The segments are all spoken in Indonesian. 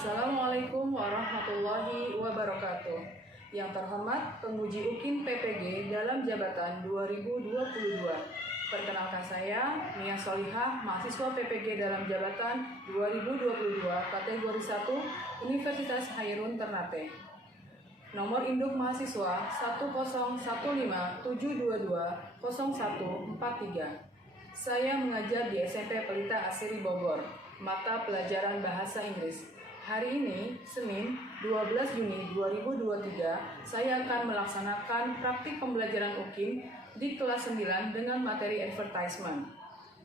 Assalamualaikum warahmatullahi wabarakatuh. Yang terhormat penguji UKIM PPG dalam jabatan 2022. Perkenalkan saya Nia Solihah, mahasiswa PPG dalam jabatan 2022 kategori 1 Universitas Hairun Ternate. Nomor induk mahasiswa 10157220143. Saya mengajar di SMP Pelita Asri Bogor, mata pelajaran Bahasa Inggris. Hari ini, Senin 12 Juni 2023, saya akan melaksanakan praktik pembelajaran UKIM di kelas 9 dengan materi advertisement.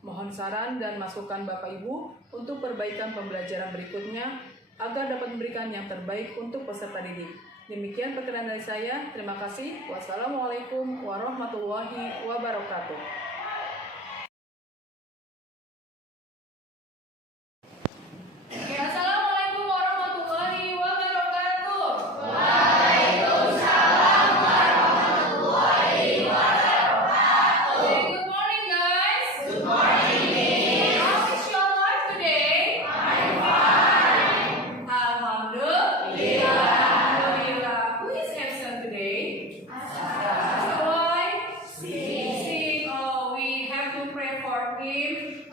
Mohon saran dan masukan Bapak Ibu untuk perbaikan pembelajaran berikutnya agar dapat memberikan yang terbaik untuk peserta didik. Demikian perkenalan dari saya. Terima kasih. Wassalamualaikum warahmatullahi wabarakatuh.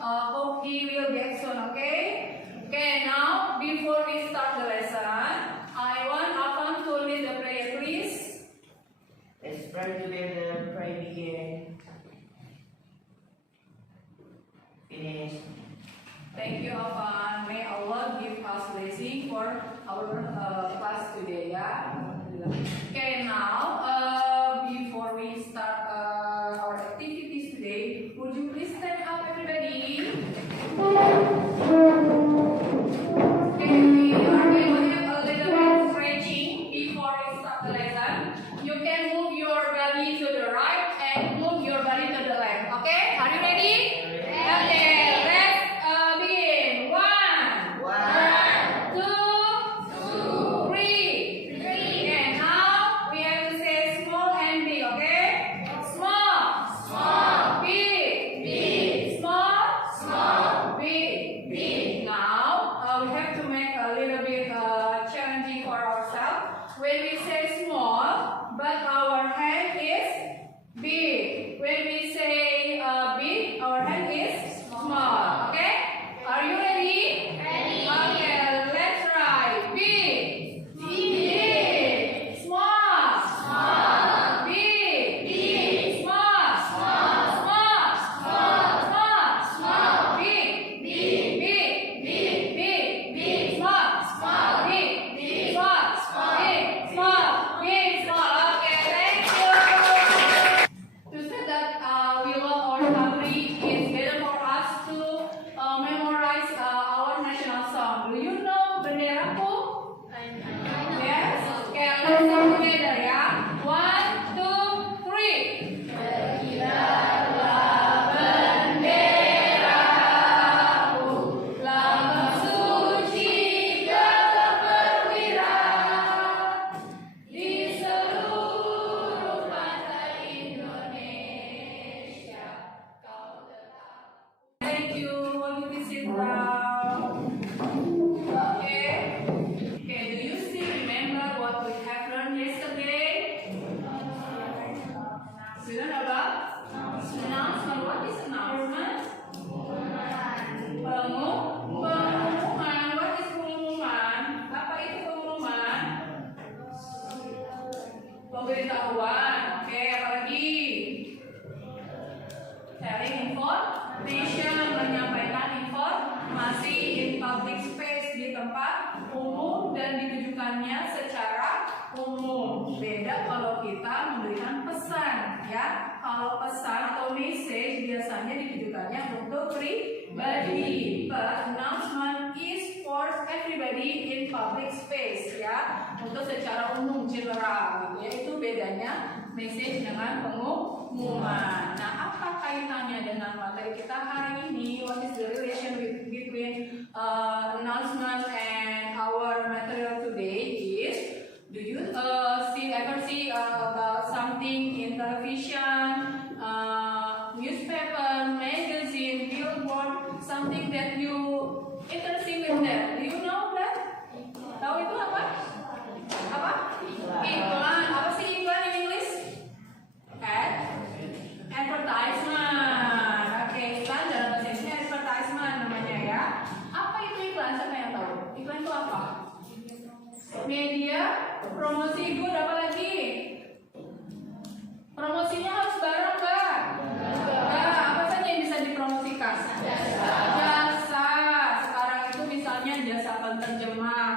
Hope he will get soon, okay? Okay, now before we start the lesson, I want Afan to lead the prayer, please. Let's pray together. Pray begin. Finish. Thank you, Afan. May Allah give us blessing for our class today, yeah? Okay, now before we start our activities today, would you please stand up, everybody? Okay, we are going to have a little bit of stretching before we start the lesson. You can move your body to the right and move your body to the left. Okay, are you ready? Okay, let's begin. One, two, three. Okay, now we have to say small and big. Okay, small, big, small, big. Now we have to make a little bit challenging for ourselves. When we say small, but our hand is big. When we say big, our hand is small. Okay? Are you ready? Ready. Okay, let's try. Big. Small. Big. Small. Big. Small. Okay, thank you. To say that we love our country, it's better for us to memorize our national song. Do you know Benderaku? Yes? Okay, let's sing together, ya. 1, 2, 3. Berkibarlah benderaku, lambang suci gagah perwira di seluruh pantai Indonesia. Kau tetap. Thank you. Will you please sit down? Okay. Okay. Do you still remember what we have learned yesterday? You learn about announcement. What is announcement? Pengumuman. What is pengumuman? Apa itu pengumuman? Pemberitahuan. Oke, apa lagi? Sharing information, menyampaikan informasi in public space, di tempat umum dan ditujukannya secara umum. Beda kalau kita memberikan pesan, ya. Kalau pesan atau message biasanya ditujukannya untuk pribadi. But announcement is for everybody in public space, ya. Untuk secara umum, general, gitu ya. Itu bedanya message dengan pengumuman. Nah, apa kaitannya dengan materi kita hari ini? What is the relation between announcement and our material today is, do you ever see about something in television, newspaper, magazine, billboard, something that you interesting with that? Do you know that? Media, promosi good, apa lagi? Promosinya harus bareng nggak? Nah, apa saja yang bisa dipromosikan? Jasa. Sekarang itu misalnya jasa penerjemah,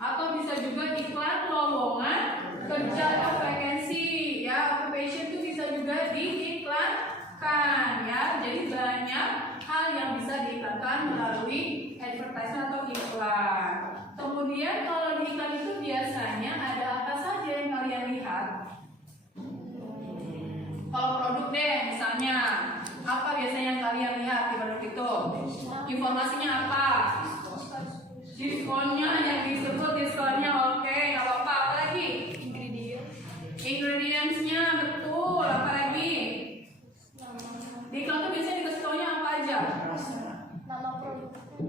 atau bisa juga iklan lowongan kerja atau vacancy, ya. Occupation itu bisa juga diiklankan, ya. Jadi banyak hal yang bisa diiklankan melalui advertisement atau iklan. Kemudian kalau di iklan itu biasanya ada apa saja yang kalian lihat? Kalau produk deh, misalnya apa biasanya yang kalian lihat di produk itu? Informasinya apa? Diskonnya, yang disebut diskonnya, oke, nggak apa-apa. Apa lagi? Ingredientsnya, betul. Apa lagi? Di iklan itu biasanya dikasih taunya apa aja?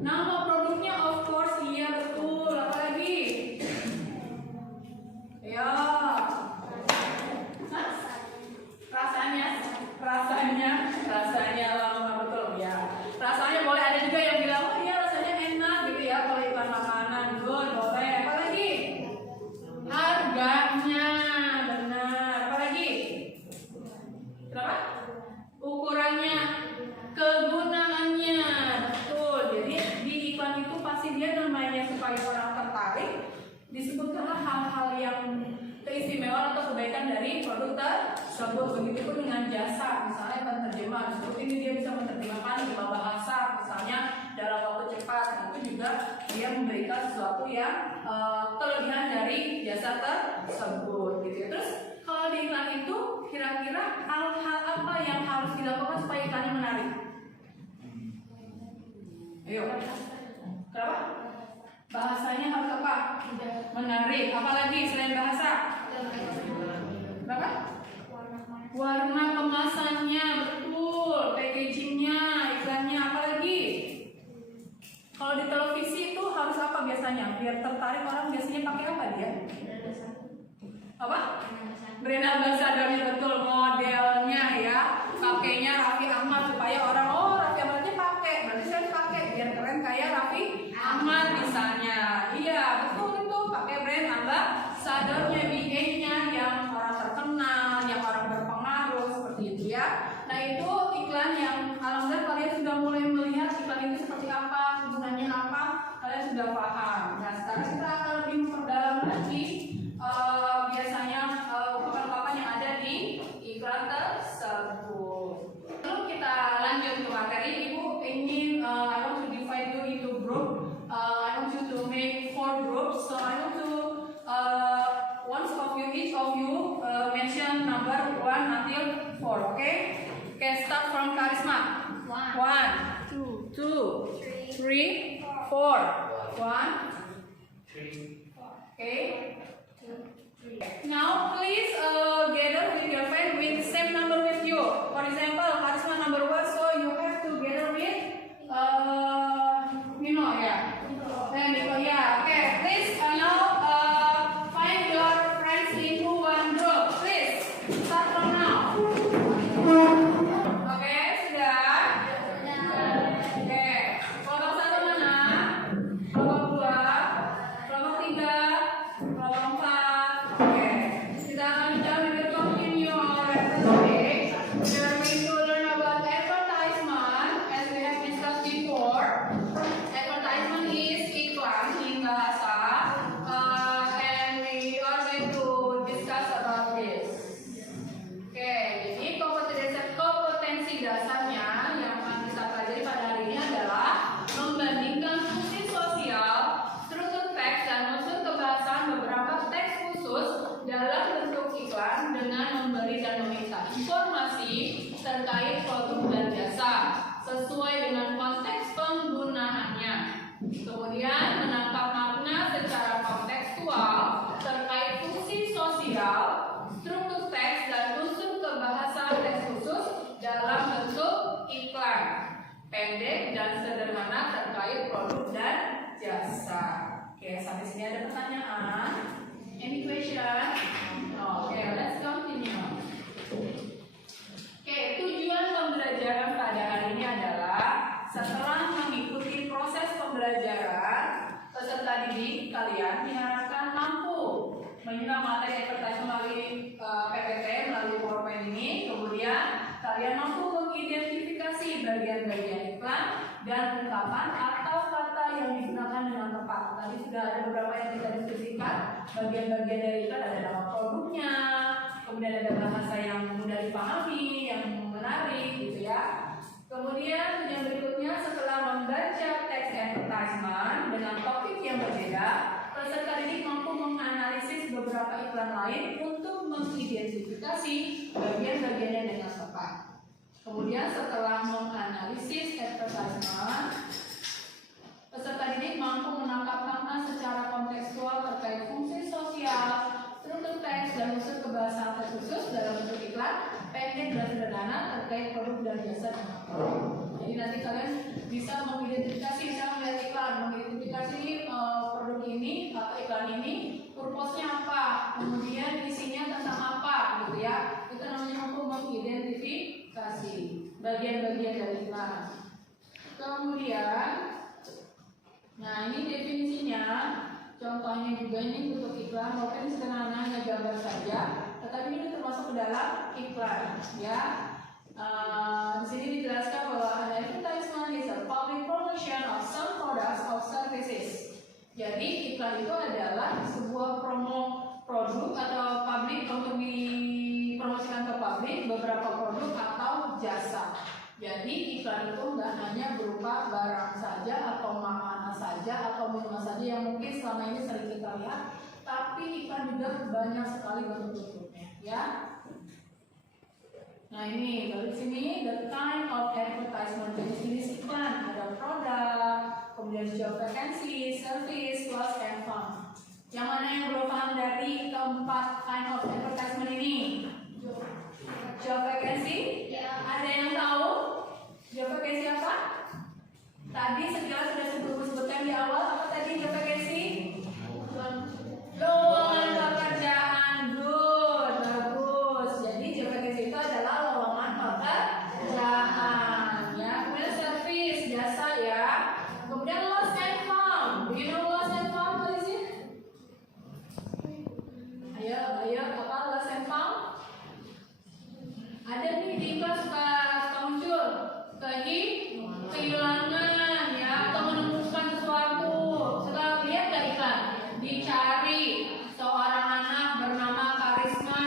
Nama produknya, of course, iya betul. Apa lagi? Ya. Rasanya lama, betul ya. Rasanya boleh, ada juga yang bilang oh iya rasanya enak gitu ya kalau iklan makanan, good, boleh. Apa lagi? Harganya, benar. Apa lagi? Berapa? Ukurannya, kegunaannya, betul. Jadi di iklan itu pasti dia namanya supaya orang tertarik, disebutkanlah hal-hal yang keistimewaan atau kebaikan dari produk tersebut. Begitupun dengan jasa, misalnya penerjemah, seperti ini dia bisa menerjemahkan 5 bahasa, misalnya dalam waktu cepat. Nah, itu juga dia memberikan sesuatu yang kelebihan dari jasa tersebut, gitu. Terus kalau di iklan itu kira-kira hal-hal apa yang harus dilakukan supaya iklannya menarik? Ayo, kenapa? Bahasanya harus apa? Menarik. Apalagi selain bahasa? Berapa? Warna kemasannya, betul. Packagingnya, iklannya, apalagi? Kalau di televisi itu harus apa biasanya? Biar tertarik orang biasanya pakai apa dia? Apa? Brand ambassadornya, betul. Modelnya ya, pakainya Raffi Ahmad supaya orang Raffi Ahmadnya pakai, berarti saya pakai biar keren kayak Raffi Ahmad misalnya. Iya betul, itu pakai brand ambassadornya, BA-nya yang orang terkenal, yang orang berpengaruh, seperti itu ya. Nah itu iklan yang alhamdulillah kalian sudah mulai melihat iklan itu seperti apa, gunanya apa, kalian sudah paham. Nah sekarang kita akan lebih memperdalam lagi biasanya ungkapan-ungkapan yang ada di iklan tersebut. Sebelum kita lanjut ke materi, Ibu ingin I want to divide you into group. I want you to make 4 groups. So I want to each of you mention number 1 until 4. Okay? Okay, start from Karisma. 1, 2, 3, 4. 1, 3. Okay. Now please gather with your friend with same number with you. For example, Karisma number 1, so you have to gather with Nino, yeah. Then Nino, yeah. Okay, please now find your friends into one group. Please start from now. Okay, sudah. Okay, kelompok 1 mana? Kelompok 2, kelompok 3, kelompok 4. Okay, kita akan continue our today. We are going to learn about advertisement as we have discussed before. Advertisement is iklan in bahasa, and we are going to discuss about this. Oke, jadi kompetensi dasarnya yang akan kita pelajari pada hari ini adalah membandingkan fungsi sosial, struktur teks, dan unsur kebahasaan beberapa teks khusus dalam bentuk iklan dengan memberi dan meminta informasi terkait produk dan jasa sesuai dengan konteks penggunaannya. Kemudian menangkap makna secara kontekstual terkait fungsi sosial, struktur teks, dan unsur kebahasaan teks khusus dalam bentuk iklan pendek dan sederhana terkait produk dan jasa. Oke, sampai sini ada pertanyaan? Any question? Oke, let's continue. Oke, tujuan pembelajaran pada hari ini adalah setelah mengikuti proses pembelajaran, peserta didik kalian diharapkan mampu menyimak materi advertisement melalui PPT, melalui PowerPoint ini. Kemudian kalian mampu mengidentifikasi bagian-bagian iklan dan ungkapan atau kata yang digunakan dengan tepat. Tadi sudah ada beberapa yang kita diskusikan. Bagian-bagian dari iklan ada nama produknya, kemudian ada bahasa yang mudah dipahami, yang menarik, gitu ya. Kemudian yang berikutnya, setelah membaca teks advertisement dengan topik yang berbeda, peserta didik mampu menganalisis beberapa iklan lain untuk mengidentifikasi bagian-bagiannya dengan tepat. Kemudian setelah menganalisis advertisement, peserta didik mampu menangkap makna secara kontekstual terkait fungsi sosial, struktur teks, dan unsur kebahasaan khusus dalam bentuk iklan pendek dan sederhana terkait produk dan jasa. Jadi nanti kalian bisa mengidentifikasi, bisa melihat iklan, mengidentifikasi produk ini atau iklan ini, purpose-nya apa, kemudian isinya tentang apa, gitu ya. Itu namanya mampu mengidentifikasi bagian-bagian dari iklan. Kemudian, nah ini definisinya. Contohnya juga ini untuk iklan, walaupun sederhana hanya gambar saja, tetapi ini termasuk ke dalam iklan, ya. Di sini dijelaskan bahwa an advertisement is a public promotion of some products or services. Jadi iklan itu adalah sebuah promo produk atau publik untuk dipromosikan ke publik beberapa produk atau jasa. Jadi iklan itu nggak hanya berupa barang saja atau makanan saja atau minuman saja yang mungkin selama ini sering kita lihat, tapi iklan juga banyak sekali bentuk-bentuknya, ya. Nah ini dari sini the kind of advertisement, jenis-jenis iklan, ada produk, kemudian job vacancy, service, plus and fun. Yang mana yang belum paham dari keempat kind of advertisement ini? Job vacancy? Ya. Ada yang tahu? Job vacancy apa? Tadi sekilas sudah sebutkan di awal, apa tadi job vacancy? Lowongan pekerjaan. Good, bagus. Jadi job vacancy itu adalah lowongan pekerjaan, ya. Kemudian service, jasa, ya. Kemudian lost and found. Do you know lost and found? What is it? Ayo, apa lost and found? Ada nih di kelas suka muncul kehilangan, ya, atau menemukan sesuatu. Suka lihat gak iklan? Dicari seorang anak bernama Karisma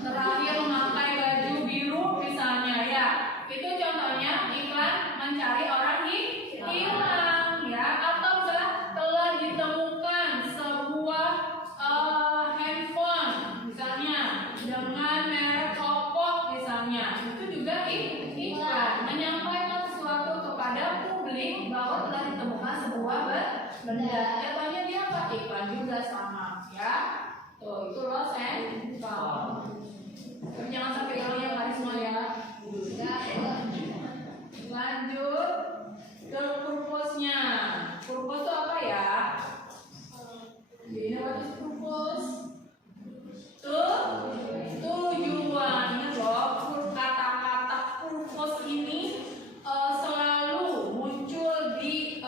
terakhir memakai baju biru misalnya, ya. Itu contohnya iklan mencari orang hilang, ya. Atau misalnya telah ditemukan sebuah handphone misalnya dengan merek Oppo misalnya. Itu juga iklan menyampaikan sesuatu kepada publik bahwa telah ditemukan sebuah benda. Contohnya dia apa? Iklan juga sama, ya. Tuh, itu lost and found. Tapi jangan sampai hilang ya Karisma, ya. Lanjut ke purpose-nya. Purpose itu apa ya? Ini what is purpose? Tujuan. Ingat loh, kata-kata purpose ini selalu muncul di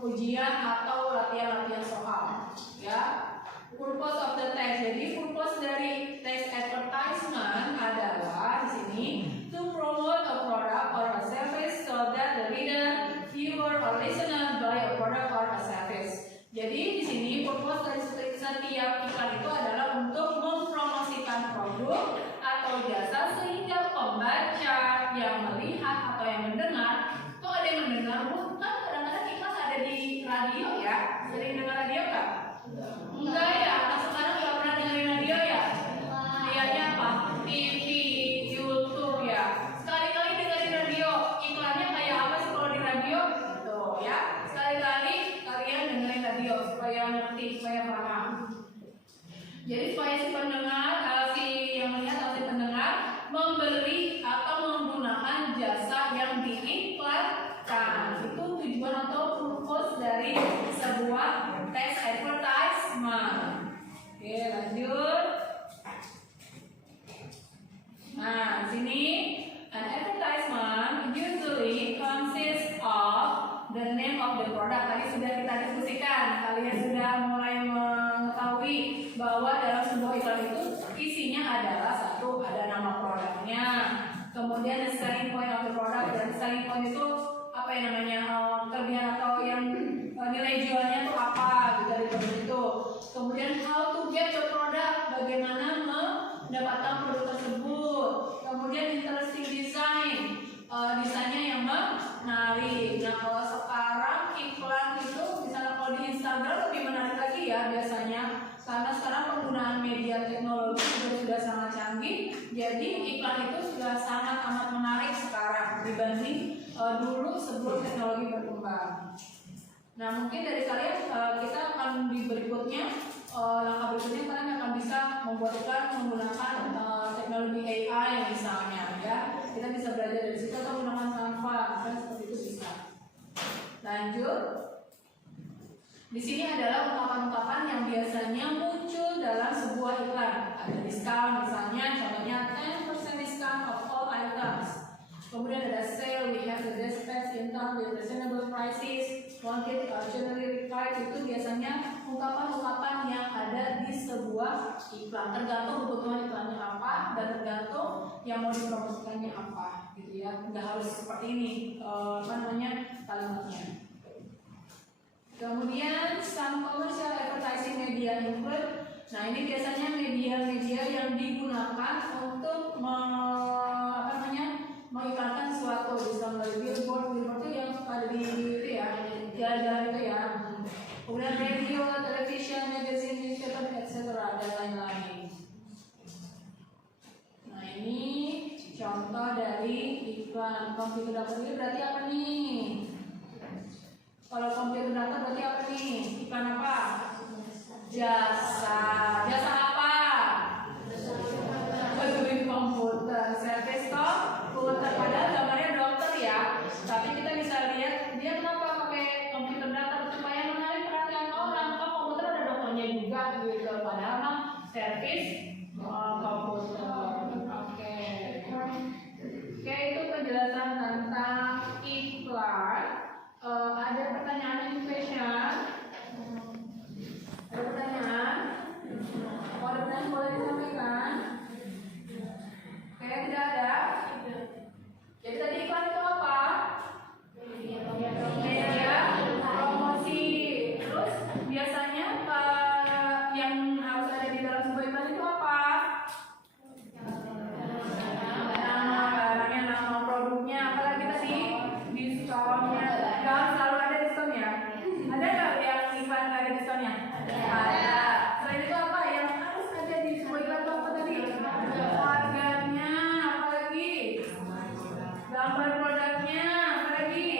ujian atau latihan-latihan soal, ya. Purpose of the text. Jadi purpose dari text advertisement adalah di sini to promote a product or a service so that the reader, viewer, or listener buy a product or a service. Jadi di sini purpose dari setiap iklan itu adalah untuk mempromosikan produk atau jasa sehingga pembaca yang melihat atau yang mendengar, kok ada yang mendengar? Bukan, kadang-kadang iklan ada di radio, ya. Sering dengar radio nggak? Enggak, ya. Sekarang nggak pernah dengerin radio, ya. Lihatnya apa? TV, YouTube, ya. Sekali-kali dengerin radio, iklannya kayak apa sih kalau di radio? Tuh, ya. Sekali-kali kalian dengerin radio supaya ngerti, supaya paham. Jadi supaya si pendengar, si yang melihat atau si pendengar membeli atau menggunakan jasa yang diiklankan. Itu tujuan atau purpose dari sebuah text advertisement. Oke, lanjut. Nah, sini an advertisement usually consists of the name of the product. Tadi sudah kita diskusikan. Kalian sudah mulai mengetahui bahwa adalah satu, ada nama produknya, kemudian the selling point of the product. Dan selling point itu apa yang namanya kelebihan atau yang nilai jualnya itu apa gitu dari produk itu. Kemudian how to get the product, bagaimana mendapatkan produk tersebut. Kemudian interesting design, desainnya yang menarik. Nah kalau sekarang iklan itu misalnya kalau di Instagram lebih menarik lagi ya biasanya, karena sekarang penggunaan media teknologi sudah sangat canggih, jadi iklan itu sudah sangat amat menarik sekarang dibanding dulu sebelum teknologi berkembang. Nah mungkin dari kalian kita akan di berikutnya, langkah berikutnya kalian akan bisa membuat iklan menggunakan teknologi AI misalnya ya. Kita bisa belajar dari situ atau menggunakan Canva, misalnya seperti itu bisa. Lanjut. Di sini adalah ungkapan-ungkapan yang biasanya muncul dalam sebuah iklan. Ada diskon misalnya, contohnya 10% discount of all items. Kemudian ada sale, we have the best in town with reasonable prices, wanted generally required. Itu biasanya ungkapan-ungkapan yang ada di sebuah iklan. Tergantung kebutuhan iklannya apa dan tergantung yang mau dipromosikannya apa, gitu ya. Nggak harus seperti ini, kalimatnya. Kemudian some commercial advertising media include. Nah ini biasanya media-media yang digunakan untuk mengiklankan suatu, misalnya billboard itu yang ada di itu ya, jalan-jalan itu ya. Kemudian radio, television, magazine, newspaper, etc. dan lain-lain. Nah ini contoh dari iklan komputer data. Ini berarti apa nih? Kalau komputer data berarti apa nih? Iklan apa? Jasa. Jasa apa? Beli komputer, service komputer. Padahal gambarnya dokter ya. Tapi kita bisa lihat dia kenapa pakai komputer data supaya menarik perhatian orang. Oh komputer ada dokternya juga gitu. Padahal mah service komputer. Oke, itu penjelasan tentang iklan. Ada pertanyaan in question? Ada pertanyaan? Kalau ada pertanyaan boleh disampaikan. Oke, tidak ada. Jadi tadi iklan itu apa? Media promosi. Terus biasanya yang harus ada di dalam sebuah iklan itu apa? Nama barangnya, nama produknya, apalagi tadi diskonnya. Kalau selalu ada diskonnya. Ada nggak yang iklan nggak ada diskonnya? Ada. Selain itu apa yang harus ada di sebuah iklan itu apa tadi? Harganya, apalagi? Gambar produknya, apalagi?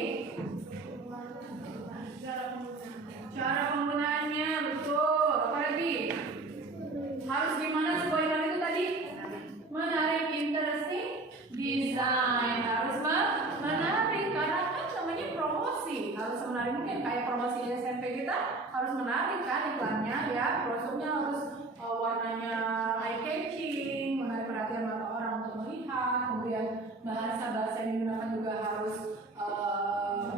Cara penggunaannya, betul. Apalagi? Harus gimana sebuah iklan itu tadi? Menarik, interesting design. Harus menarik karena kan namanya promosi. Harus menarik, mungkin kayak promosi SMP kita harus menarik kan iklannya ya. Brosurnya harus warnanya eye catching, menarik perhatian mata orang untuk melihat. Kemudian bahasa yang digunakan juga harus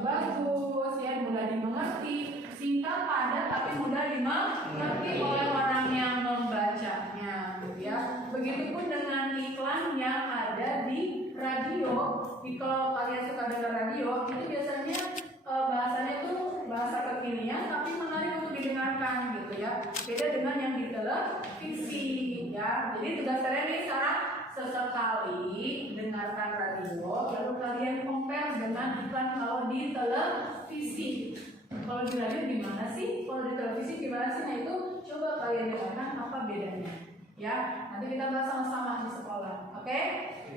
bagus ya, mudah dimengerti, singkat, padat tapi mudah dimengerti oleh orang yang membacanya gitu ya. Begitupun dengan iklan yang ada di radio. Kalau kalian suka dengar radio, itu biasanya bahasanya itu bahasa kekinian tapi menarik untuk didengarkan gitu ya. Beda dengan yang di televisi ya. Jadi tugas kalian nih sekarang sesekali dengarkan radio, lalu kalian compare dengan iklan kalau di televisi. Kalau di radio gimana sih? Kalau di televisi gimana sih? Nah itu coba kalian dengarkan apa bedanya ya. Nanti kita bahas sama-sama di sekolah. Oke?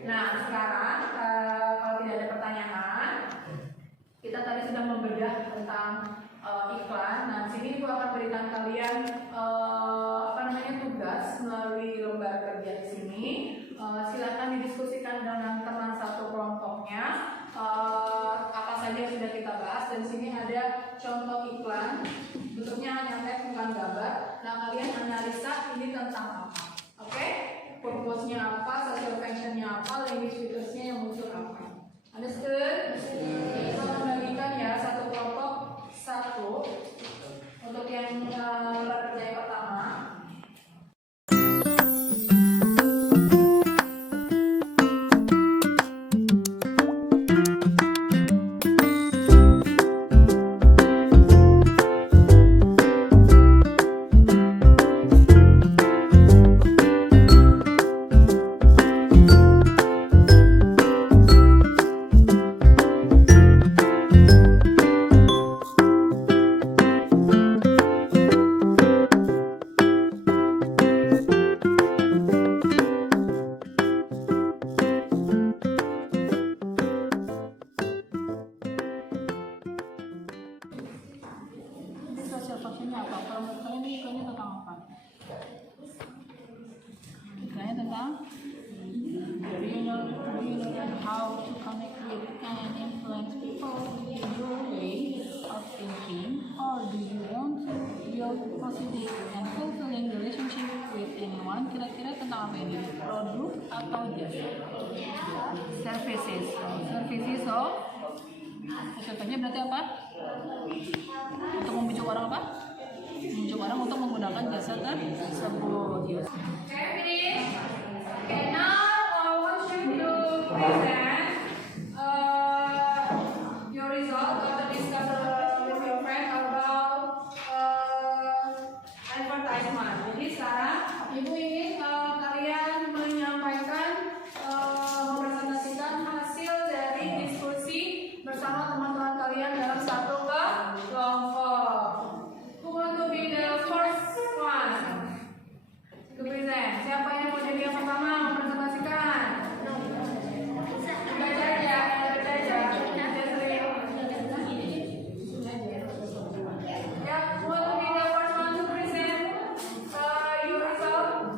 Nah sekarang kalau tidak ada pertanyaan, kita tadi sudah membedah tentang iklan. Nah di sini aku akan berikan kalian tugas melalui lembar kerja di sini. Silakan didiskusikan dengan teman satu kelompoknya. Apa saja yang sudah kita bahas. Dan di sini ada contoh iklan. Bentuknya hanya teks bukan gambar. Nah kalian analisa ini tentang apa? Oke? Purpose-nya apa? Social function-nya apa? Language features-nya yang muncul apa? Understood? Kita membagikan ya satu kelompok satu untuk yang lembar kerja yang pertama. tentang apa? Iklannya tentang do you know how to connect with and influence people with your way of thinking, or do you want to build positive and fulfilling relationship with anyone? Kira-kira tentang apa ini? Produk atau jasa? Services. Contohnya berarti apa? Untuk membujuk orang apa? Membujuk orang untuk menggunakan jasa tersebut. Okay, finish. Okay, now I want you to present your result after discuss with your friend about advertisement. Jadi sekarang Ibu ingin kalian menyampaikan mempresentasikan hasil dari diskusi bersama teman-teman kalian dalam satu kelompok. Who want to be the first one to present? Siapa yang mau jadi yang pertama mempresentasikan? Belajar ya, belajar. Ya, who want to be the first one to present your result?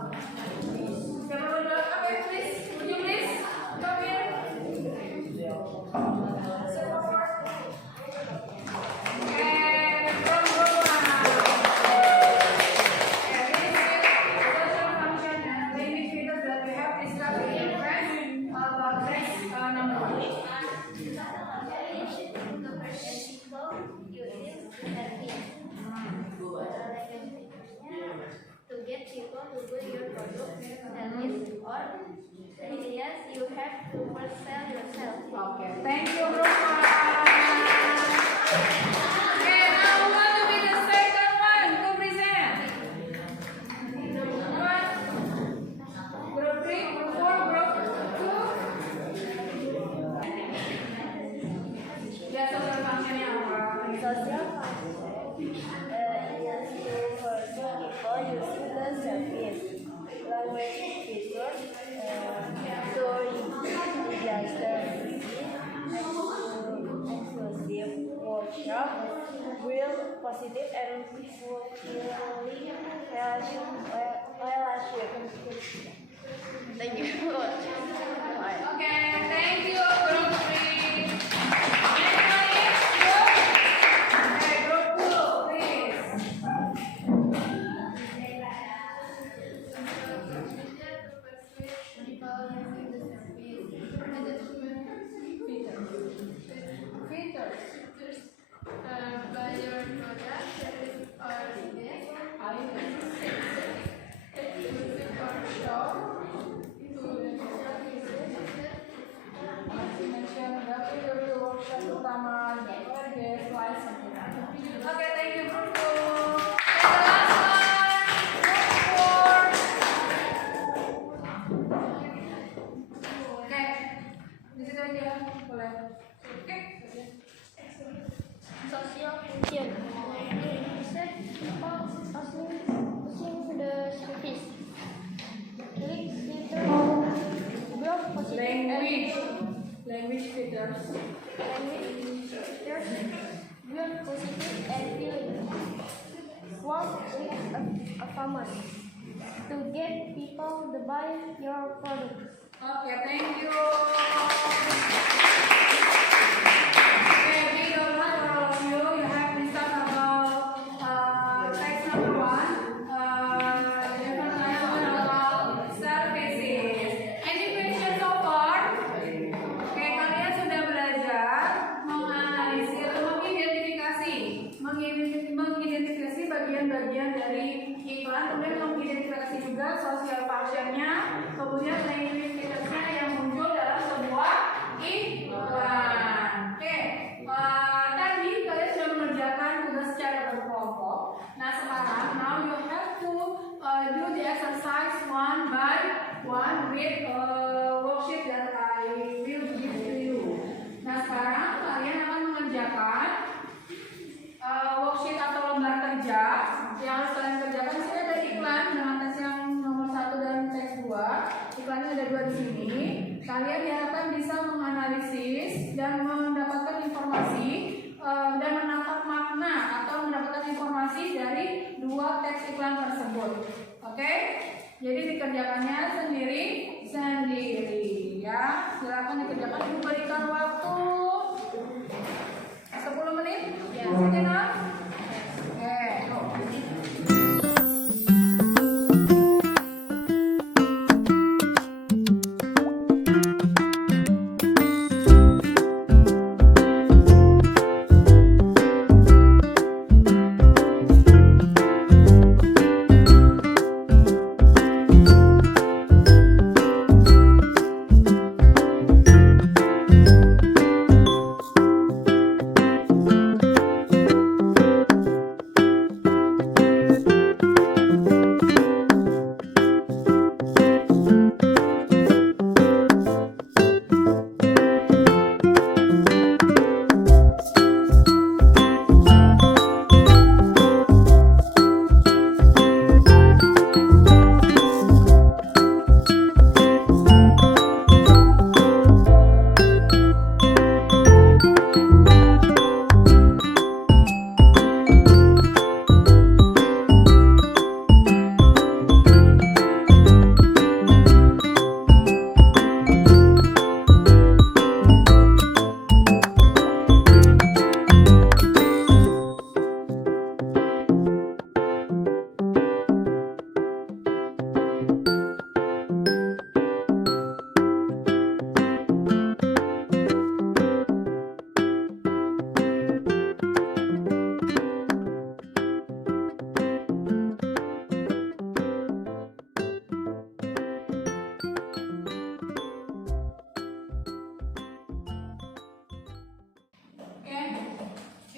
Siapa dulu? Okay, please. Would you please come here? Siapa first? And from group one. Social function and basic features that we have discussed with your friends about next number one. To get people to buy your product, service, or ideas, you have to first sell yourself. Okay, thank you, group one. Okay, now who want to be the second one to present? What? Group 3, group 4, group 2? Ya, social function-nya apa? Social is to pursue people using the service, language features, story, disaster, exclusive workshop, build positive and fulfilling relationship. Thank you. Okay, thank you, group 3. Anybody? Okay, group 2, please. Features. Buy your product, service, or exclusive workshop. Okay, thank you, group 2. And the last one, group 4. Okay, di situ aja, boleh. Okay. Social function. Set people using the service. Click feature. Build positive Language features. language features. Build positive and feeling. Work with a farmer to get people to buy your product. Okay, thank you. Okay, big applause for all of you. You have discussed about text number 1. Different one about services. Any questions so far? Oke, kalian sudah belajar menganalisis, mengidentifikasi bagian-bagian dari iklan, kemudian mengidentifikasi juga social function-nya, kemudian language features-nya yang muncul dalam sebuah iklan. Oke, tadi kalian sudah mengerjakan tugas secara berkelompok. Nah sekarang, now you have to do the exercise one by one with worksheet that I will give to you. Nah sekarang kalian akan mengerjakan worksheet atau lembar kerja yang harus kalian kerjakan. Di sini ada iklan dengan tes yang nomor 1 dan tes 2. Iklannya ada 2 di sini. Kalian diharapkan bisa menganalisis dan mendapatkan informasi dan menangkap makna atau mendapatkan informasi dari 2 teks iklan tersebut. Oke? Jadi dikerjakannya sendiri ya. Silakan dikerjakan. Ibu berikan waktu 10 menit. Ya. Sejenak. Oke.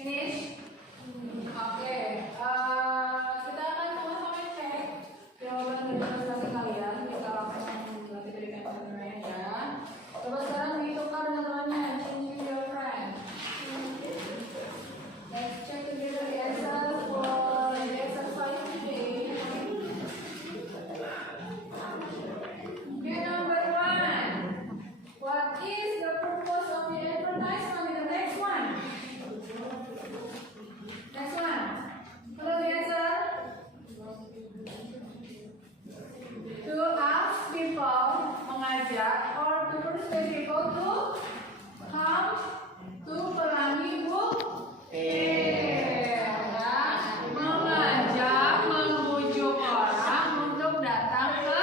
Finish? Oke, kita akan sama-sama cek jawaban dari presentasi kalian. Kita langsung nanti berikan pertanyaan ya. Coba sekarang ditukar dengan temannya. Change with your friend. Let's check together the answer for the exercise today. Okay, number 1. What is the purpose of the advertisement in the next one? Next one. Hello, the answer. To ask people, mengajak, or to persuade people to come to Pelangi Book Fair. Mengajak, membujuk orang untuk datang ke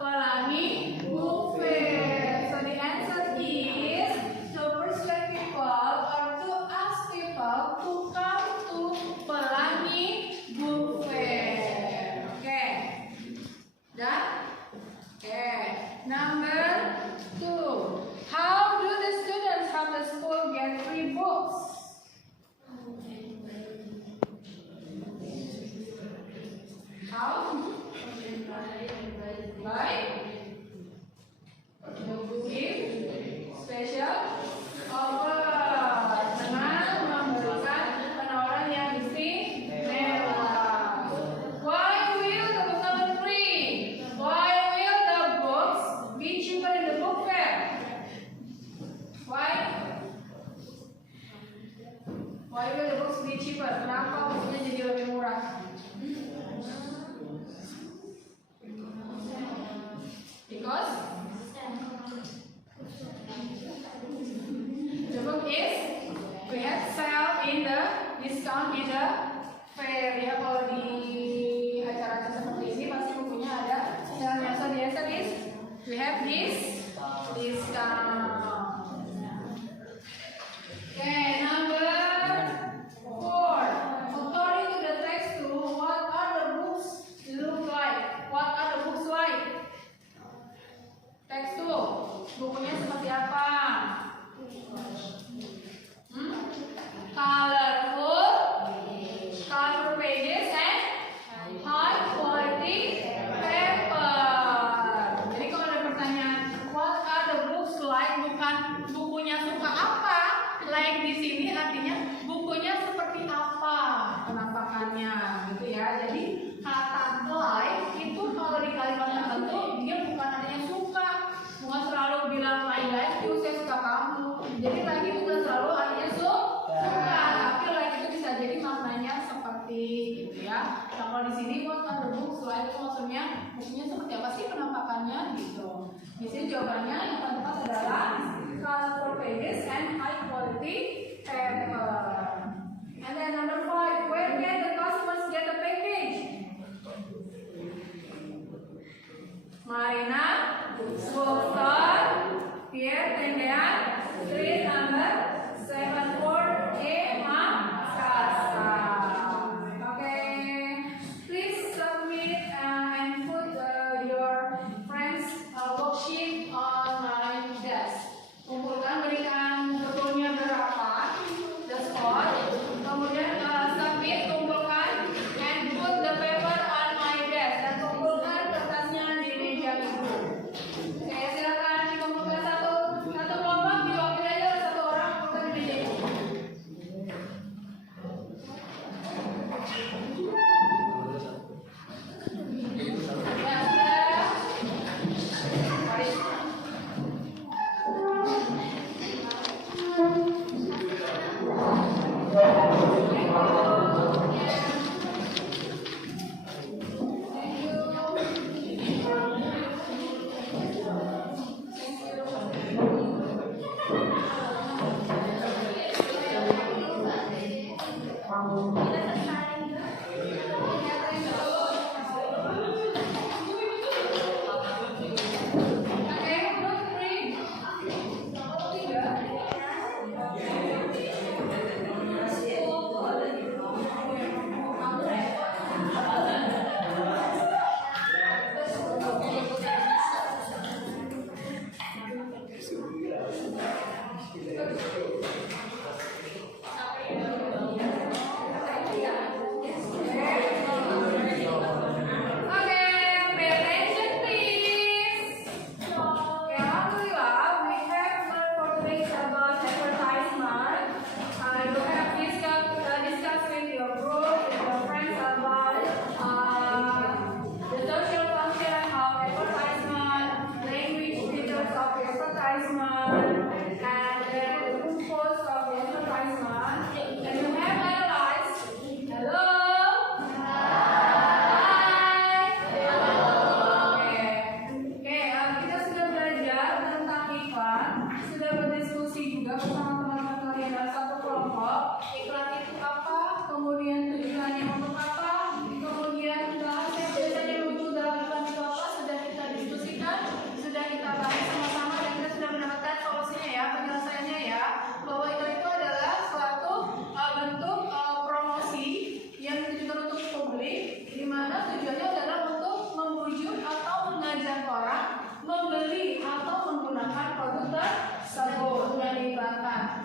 Pelangi Book Fair. So the answer is to persuade people or to ask people to come to Pelangi Book Fair. Okay. Done? Okay. Number 2. How do the students from the school get free books? How? By giving special offer dengan memberikan penawaran yang istimewa. Why will the book not free? Why will the books be cheaper in the book fair? Why? Why will the books be cheaper? Kenapa bukunya jadi lebih murah? sini what are the books like, itu maksudnya bukunya seperti apa sih penampakannya gitu. Di sini jawabannya yang paling tepat adalah colorful pages and high quality paper. And then number 5, where can the customers get the package? Marina, bookstore, Pierre Tendean, street number 74A, Makassar. Okay, please submit and put your friends' worksheet on my desk. Kumpulkan, berikan betulnya berapa, the score. Kemudian submit, kumpulkan, and put the paper on my desk. Dan kumpulkan kertasnya di meja ibu. Oke, silakan dikumpulkan satu kelompok, diwakili aja oleh satu orang, kumpulkan di meja ibu. Ya, sudah. Mari.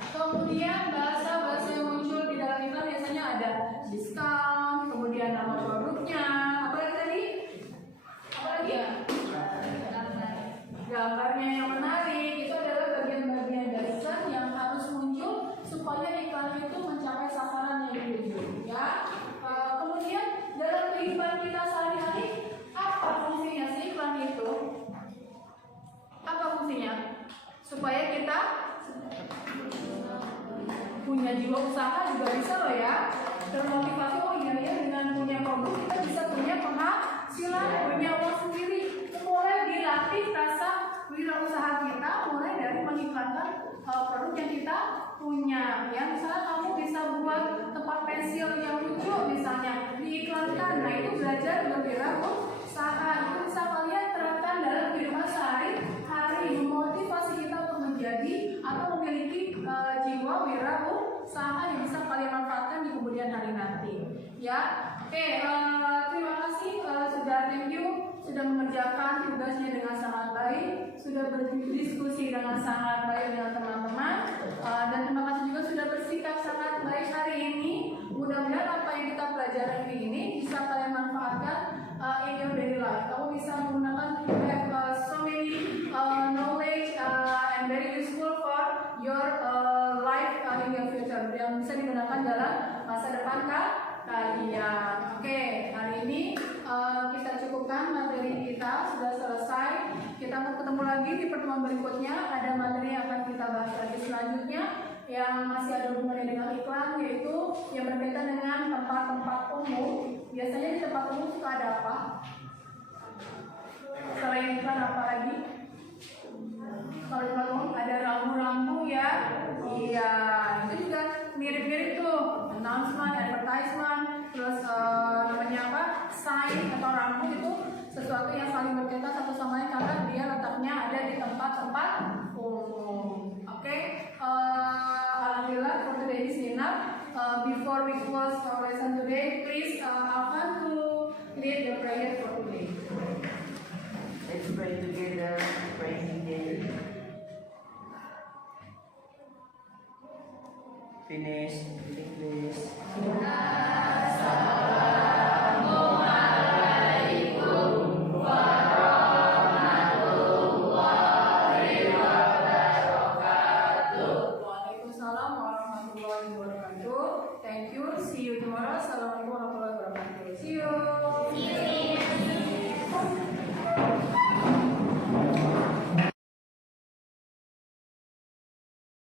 Kemudian bahasa-bahasa yang muncul di dalam iklan biasanya ada diskon, kemudian nama produknya, apa lagi tadi? Apa lagi ya? Gambarnya yang menarik, itu adalah bagian-bagian dari iklan yang harus muncul supaya iklan itu mencapai sasaran yang dituju. Ya. Kemudian dalam kehidupan kita sehari-hari, apa fungsinya sih iklan itu? Apa fungsinya? Supaya kita punya jiwa usaha juga bisa loh ya, termotivasi. Oh iya ya, dengan punya produk kita bisa punya penghasilan, punya uang sendiri. Mulai dilatih rasa wirausaha kita mulai dari mengiklankan produk yang kita punya. Ya, misalnya kamu bisa buat tempat pensil yang lucu misalnya diiklankan. Nah, itu belajar berwirausaha. Itu bisa kalian terapkan dalam kehidupan sehari-hari, memotivasi kita untuk menjadi atau memiliki jiwa wirausaha yang bisa kalian manfaatkan di kemudian hari nanti. Ya, oke. Terima kasih thank you sudah mengerjakan tugasnya dengan sangat baik, sudah berdiskusi dengan sangat baik dengan teman-teman, dan terima kasih juga sudah bersikap sangat baik hari ini. Mudah-mudahan apa yang kita pelajari hari ini bisa kalian manfaatkan in your daily life. Kamu bisa menggunakan so many knowledge and very useful for your life in your future, yang bisa digunakan dalam masa depan kalian. Oke, hari ini kita cukupkan materi kita, sudah selesai. Kita akan ketemu lagi di pertemuan berikutnya. Ada materi yang akan kita bahas lagi selanjutnya yang masih ada hubungannya dengan iklan, yaitu yang berkaitan dengan tempat-tempat umum Biasanya di tempat umum suka ada apa? Selain iklan apa lagi? Kalau di tempat umum ada rambu-rambu ya. Iya, itu juga mirip-mirip tuh. Announcement, advertisement, terus namanya apa? Sign atau rambu itu sesuatu yang saling berkaitan satu sama lain karena dia letaknya ada di tempat-tempat umum. Oke, alhamdulillah for today is enough. Before we close our lesson today, please Alvan to lead the prayer for today. Let's pray together. Pray together. Finish. Please.